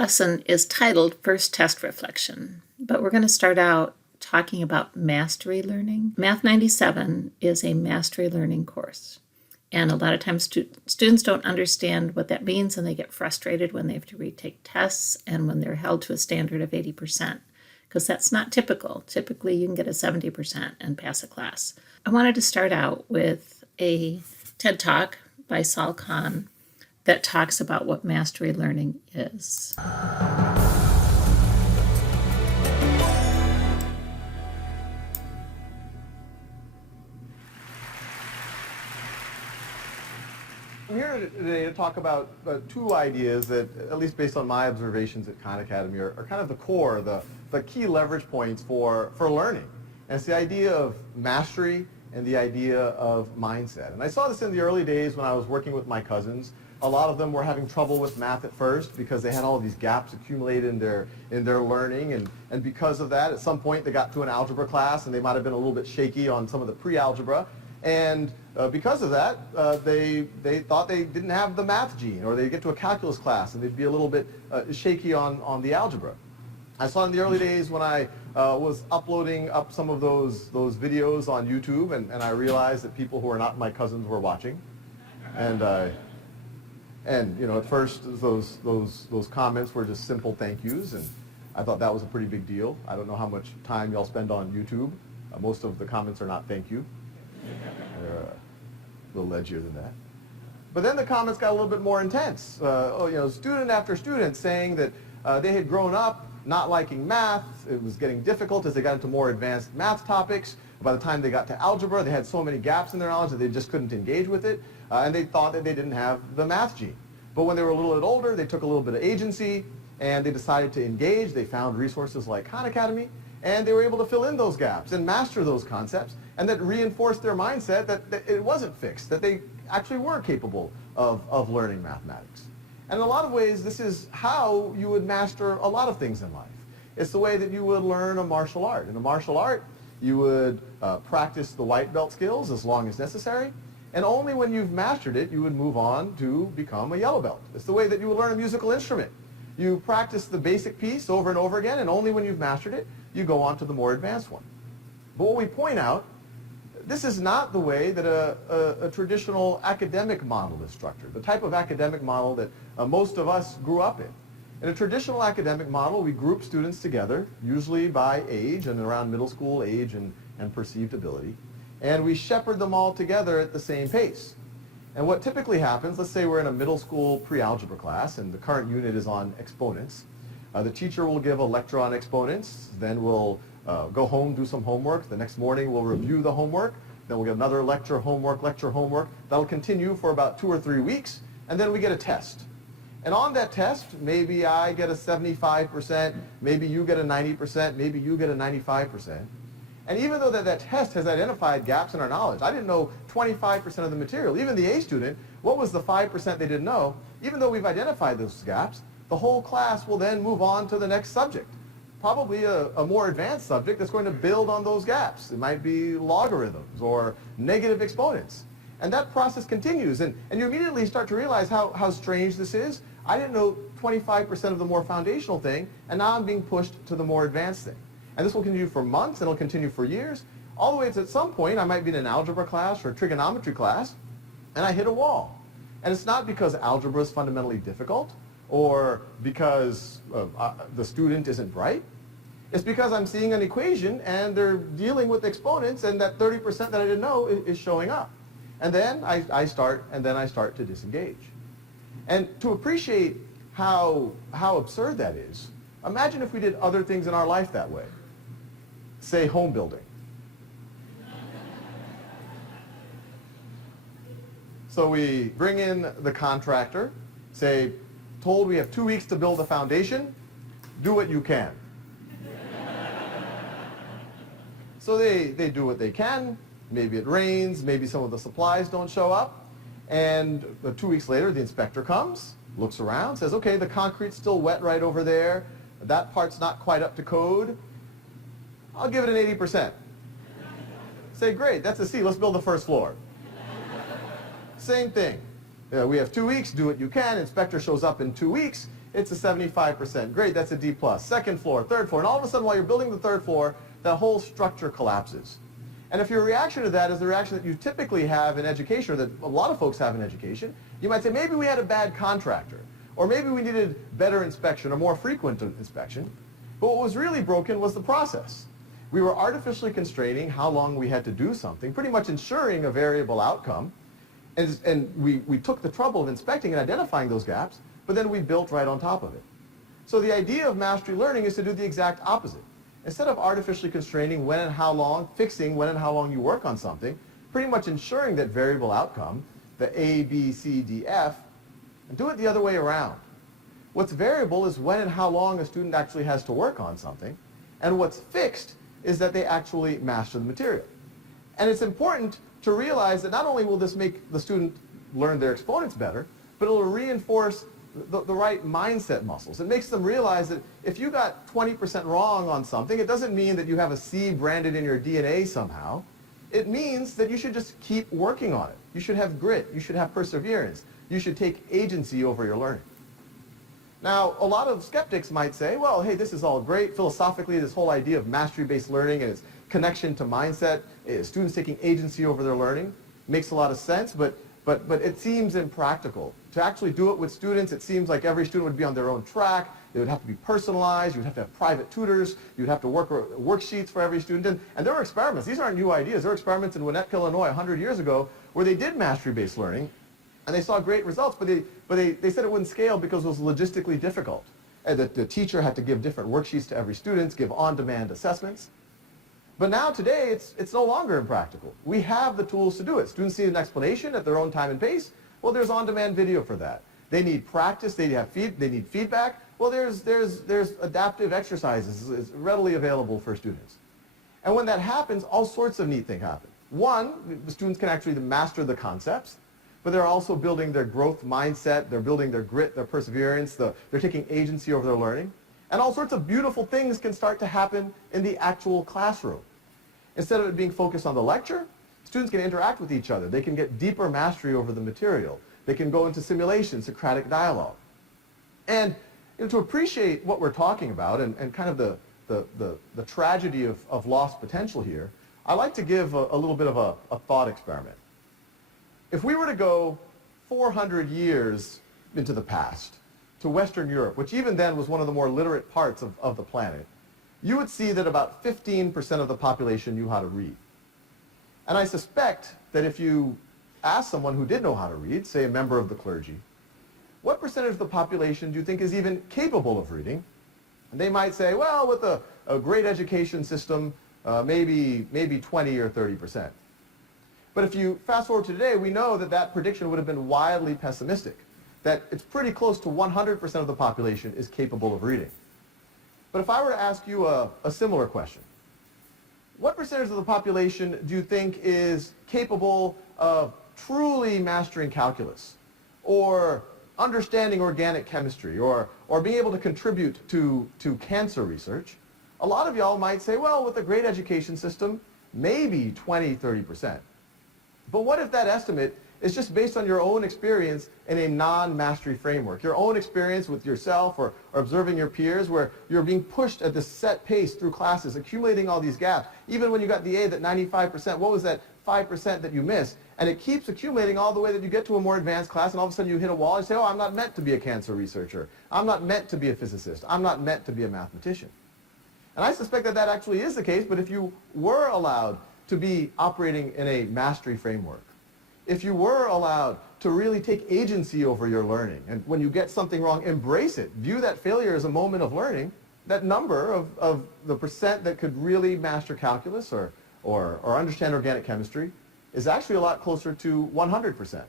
lesson is titled First Test Reflection, but we're going to start out talking about mastery learning. Math 97 is a mastery learning course, and a lot of times students don't understand what that means, and they get frustrated when they have to retake tests and when they're held to a standard of 80%, because that's not typical. Typically, you can get a 70% and pass a class. I wanted to start out with a TED Talk by Sal Khan that talks about what mastery learning is. I'm here today to talk about two ideas that, at least based on my observations at Khan Academy, are kind of the core, the key leverage points for learning. And it's the idea of mastery and the idea of mindset. And I saw this in the early days when I was working with my cousins. A lot of them were having trouble with math at first because they had all these gaps accumulated in their learning. And because of that, at some point they got to an algebra class and they might have been a little bit shaky on some of the pre-algebra. And because of that, they thought they didn't have the math gene, or they'd get to a calculus class and they'd be a little bit shaky on the algebra. I saw in the early days when I was uploading up some of those videos on YouTube, and I realized that people who are not my cousins were watching. And you know, at first those comments were just simple thank yous, and I thought that was a pretty big deal. I don't know how much time y'all spend on YouTube. Most of the comments are not thank you. They're a little edgier than that. But then the comments got a little bit more intense. Student after student saying that they had grown up not liking math. It was getting difficult as they got into more advanced math topics. By the time they got to algebra, they had so many gaps in their knowledge that they just couldn't engage with it. And they thought that they didn't have the math gene. But when they were a little bit older, they took a little bit of agency and they decided to engage. They found resources like Khan Academy, and they were able to fill in those gaps and master those concepts, and that reinforced their mindset that it wasn't fixed, that they actually were capable of learning mathematics. And in a lot of ways, this is how you would master a lot of things in life. It's the way that you would learn a martial art. In a martial art, you would practice the white belt skills as long as necessary, and only when you've mastered it, you would move on to become a yellow belt. It's the way that you would learn a musical instrument. You practice the basic piece over and over again, and only when you've mastered it, you go on to the more advanced one. But what we point out, this is not the way that a traditional academic model is structured, the type of academic model that most of us grew up in. In a traditional academic model, we group students together, usually by age and around middle school age and perceived ability, and we shepherd them all together at the same pace. And what typically happens, let's say we're in a middle school pre-algebra class and the current unit is on exponents. The teacher will give a lecture on exponents, then we'll go home, do some homework. The next morning we'll review the homework, then we'll get another lecture, homework. That'll continue for about 2 or 3 weeks, and then we get a test. And on that test, maybe I get a 75%, maybe you get a 90%, maybe you get a 95%. And even though that test has identified gaps in our knowledge, I didn't know 25% of the material. Even the A student, what was the 5% they didn't know? Even though we've identified those gaps, the whole class will then move on to the next subject. Probably a more advanced subject that's going to build on those gaps. It might be logarithms or negative exponents. And that process continues. And you immediately start to realize how strange this is. I didn't know 25% of the more foundational thing, and now I'm being pushed to the more advanced thing. And this will continue for months, and it'll continue for years, all the way to at some point I might be in an algebra class or a trigonometry class, and I hit a wall. And it's not because algebra is fundamentally difficult or because the student isn't bright. It's because I'm seeing an equation and they're dealing with exponents, and that 30% that I didn't know is showing up. And then I start to disengage. And to appreciate how absurd that is, imagine if we did other things in our life that way. Say home building. So we bring in the contractor, say, told we have 2 weeks to build a foundation, do what you can. So they do what they can. Maybe it rains, maybe some of the supplies don't show up, and 2 weeks later the inspector comes, looks around, says, okay, the concrete's still wet right over there, that part's not quite up to code, I'll give it an 80%. Say, great, that's a C, let's build the first floor. Same thing. We have 2 weeks, do what you can, inspector shows up in 2 weeks, it's a 75%. Great, that's a D plus. Second floor, third floor, and all of a sudden while you're building the third floor, that whole structure collapses. And if your reaction to that is the reaction that you typically have in education, or that a lot of folks have in education, you might say maybe we had a bad contractor, or maybe we needed better inspection or more frequent inspection. But what was really broken was the process. We were artificially constraining how long we had to do something, pretty much ensuring a variable outcome. And we took the trouble of inspecting and identifying those gaps, but then we built right on top of it. So the idea of mastery learning is to do the exact opposite. Instead of artificially constraining when and how long, fixing when and how long you work on something, pretty much ensuring that variable outcome, the A, B, C, D, F, and do it the other way around. What's variable is when and how long a student actually has to work on something, and what's fixed is that they actually master the material. And it's important to realize that not only will this make the student learn their exponents better, but it will reinforce the right mindset muscles. It makes them realize that if you got 20% wrong on something, it doesn't mean that you have a C branded in your DNA somehow. It means that you should just keep working on it. You should have grit. You should have perseverance. You should take agency over your learning. Now, a lot of skeptics might say, well, hey, this is all great. Philosophically, this whole idea of mastery-based learning and its connection to mindset, students taking agency over their learning, makes a lot of sense, but it seems impractical. To actually do it with students, it seems like every student would be on their own track. It would have to be personalized. You would have to have private tutors. You would have to work worksheets for every student. And there were experiments. These aren't new ideas. There were experiments in Winnetka, Illinois 100 years ago where they did mastery-based learning, and they saw great results, but they said it wouldn't scale because it was logistically difficult. And that the teacher had to give different worksheets to every student, give on-demand assessments. But now, today, it's no longer impractical. We have the tools to do it. Students need an explanation at their own time and pace. Well, there's on-demand video for that. They need practice. They need feedback. Well, there's adaptive exercises. It's readily available for students. And when that happens, all sorts of neat things happen. One, the students can actually master the concepts, but they're also building their growth mindset. They're building their grit, their perseverance. They're taking agency over their learning. And all sorts of beautiful things can start to happen in the actual classroom. Instead of it being focused on the lecture, students can interact with each other. They can get deeper mastery over the material. They can go into simulation, Socratic dialogue. And to appreciate what we're talking about and kind of the tragedy of lost potential here, I like to give a little bit of a thought experiment. If we were to go 400 years into the past to Western Europe, which even then was one of the more literate parts of the planet, you would see that about 15% of the population knew how to read. And I suspect that if you ask someone who did know how to read, say a member of the clergy, what percentage of the population do you think is even capable of reading? And they might say, well, with a great education system, maybe 20 or 30%. But if you fast forward to today, we know that prediction would have been wildly pessimistic, that it's pretty close to 100% of the population is capable of reading. But if I were to ask you a similar question, what percentage of the population do you think is capable of truly mastering calculus, or understanding organic chemistry, or being able to contribute to cancer research? A lot of y'all might say, well, with a great education system, maybe 20, 30%. But what if that estimate is just based on your own experience in a non-mastery framework, your own experience with yourself or observing your peers, where you're being pushed at this set pace through classes, accumulating all these gaps. Even when you got the A, that 95%, what was that 5% that you missed? And it keeps accumulating all the way that you get to a more advanced class, and all of a sudden you hit a wall and you say, oh, I'm not meant to be a cancer researcher. I'm not meant to be a physicist. I'm not meant to be a mathematician. And I suspect that actually is the case, but if you were allowed to be operating in a mastery framework, if you were allowed to really take agency over your learning, and when you get something wrong, embrace it, view that failure as a moment of learning, that number of the percent that could really master calculus or understand organic chemistry is actually a lot closer to 100%.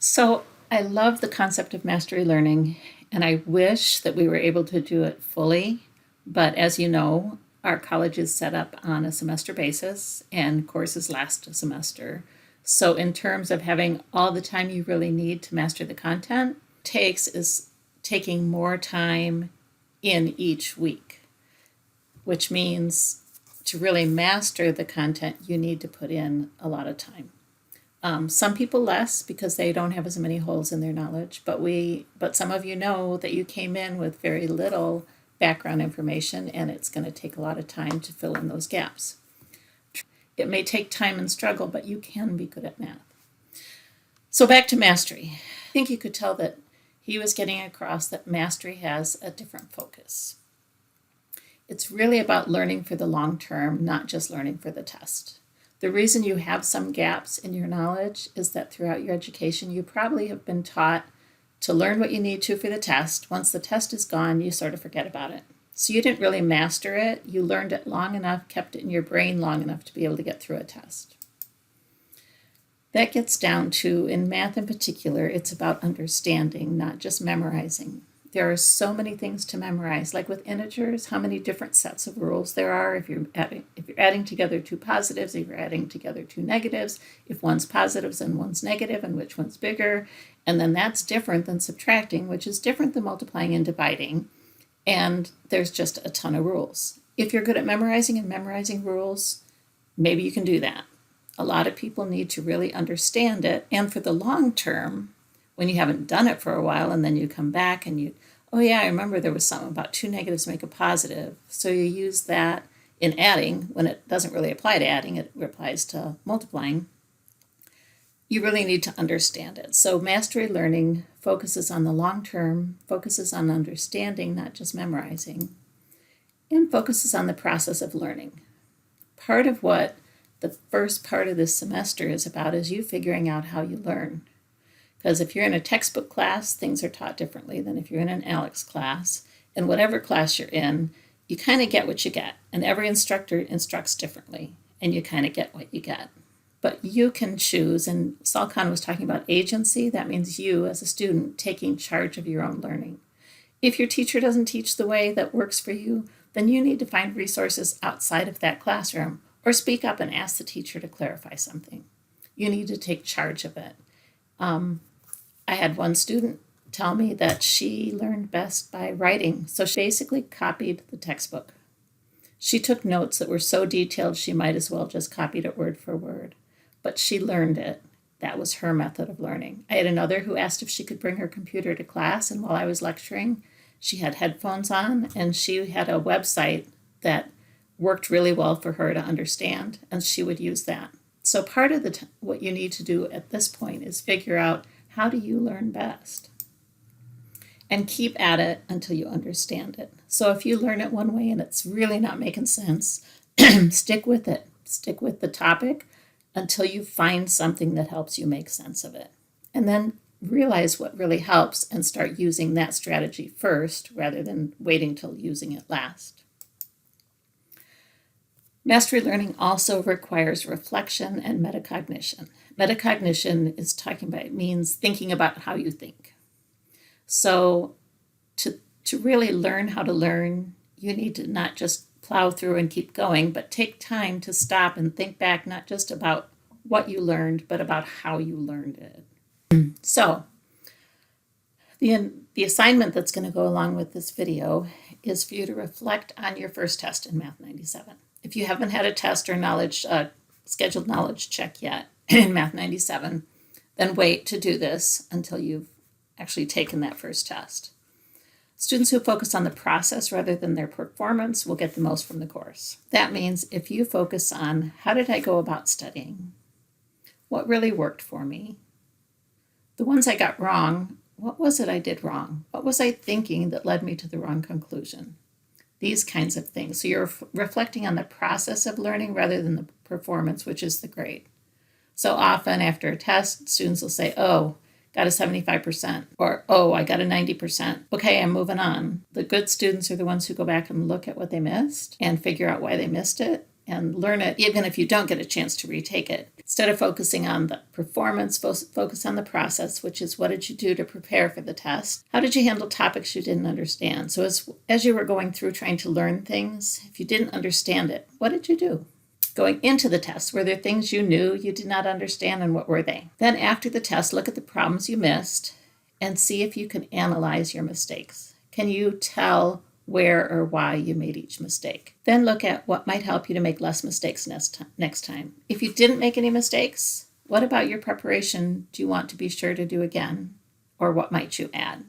So I love the concept of mastery learning, and I wish that we were able to do it fully. But as you know, our college is set up on a semester basis, and courses last a semester. So in terms of having all the time you really need to master the content, is taking more time in each week, which means to really master the content, you need to put in a lot of time. Some people less because they don't have as many holes in their knowledge, but some of you know that you came in with very little background information, and it's going to take a lot of time to fill in those gaps. It may take time and struggle, but you can be good at math. So back to mastery. I think you could tell that he was getting across that mastery has a different focus. It's really about learning for the long term, not just learning for the test. The reason you have some gaps in your knowledge is that throughout your education, you probably have been taught to learn what you need to for the test. Once the test is gone, you sort of forget about it. So you didn't really master it. You learned it long enough, kept it in your brain long enough to be able to get through a test. That gets down to, in math in particular, it's about understanding, not just memorizing. There are so many things to memorize, like with integers, how many different sets of rules there are if you're adding together two positives, if you're adding together two negatives, if one's positives and one's negative, and which one's bigger. And then that's different than subtracting, which is different than multiplying and dividing. And there's just a ton of rules. If you're good at memorizing rules, maybe you can do that. A lot of people need to really understand it. And for the long term, when you haven't done it for a while and then you come back and oh yeah, I remember there was something about two negatives make a positive. So you use that in adding when it doesn't really apply to adding, it applies to multiplying. You really need to understand it. So mastery learning focuses on the long term, focuses on understanding, not just memorizing, and focuses on the process of learning. Part of what the first part of this semester is about is you figuring out how you learn. Because if you're in a textbook class, things are taught differently than if you're in an ALEKS class. And whatever class you're in, you kind of get what you get. And every instructor instructs differently, and you kind of get what you get. But you can choose, and Sal Khan was talking about agency. That means you, as a student, taking charge of your own learning. If your teacher doesn't teach the way that works for you, then you need to find resources outside of that classroom, or speak up and ask the teacher to clarify something. You need to take charge of it. I had one student tell me that she learned best by writing, so she basically copied the textbook. She took notes that were so detailed she might as well just copied it word for word, but she learned it. That was her method of learning. I had another who asked if she could bring her computer to class, and while I was lecturing, she had headphones on, and she had a website that worked really well for her to understand, and she would use that. So part of what you need to do at this point is figure out, how do you learn best? And keep at it until you understand it. So if you learn it one way and it's really not making sense, stick with it. Stick with the topic until you find something that helps you make sense of it. And then realize what really helps and start using that strategy first rather than waiting till using it last. Mastery learning also requires reflection and metacognition. Metacognition is means thinking about how you think. So to really learn how to learn, you need to not just plow through and keep going, but take time to stop and think back, not just about what you learned, but about how you learned it. So the assignment that's going to go along with this video is for you to reflect on your first test in Math 97. If you haven't had a test or scheduled knowledge check yet in Math 97, then wait to do this until you've actually taken that first test. Students who focus on the process rather than their performance will get the most from the course. That means if you focus on, how did I go about studying? What really worked for me? The ones I got wrong, what was it I did wrong? What was I thinking that led me to the wrong conclusion? These kinds of things. So you're reflecting on the process of learning rather than the performance, which is the grade. So often after a test, students will say, oh, got a 75%, or oh, I got a 90%. Okay, I'm moving on. The good students are the ones who go back and look at what they missed and figure out why they missed it and learn it, even if you don't get a chance to retake it. Instead of focusing on the performance, focus on the process, which is, what did you do to prepare for the test? How did you handle topics you didn't understand? So as you were going through trying to learn things, if you didn't understand it, what did you do? Going into the test, were there things you knew you did not understand, and what were they? Then after the test, look at the problems you missed and see if you can analyze your mistakes. Can you tell where or why you made each mistake? Then look at what might help you to make less mistakes next time. If you didn't make any mistakes, What about your preparation do you want to be sure to do again? Or what might you add?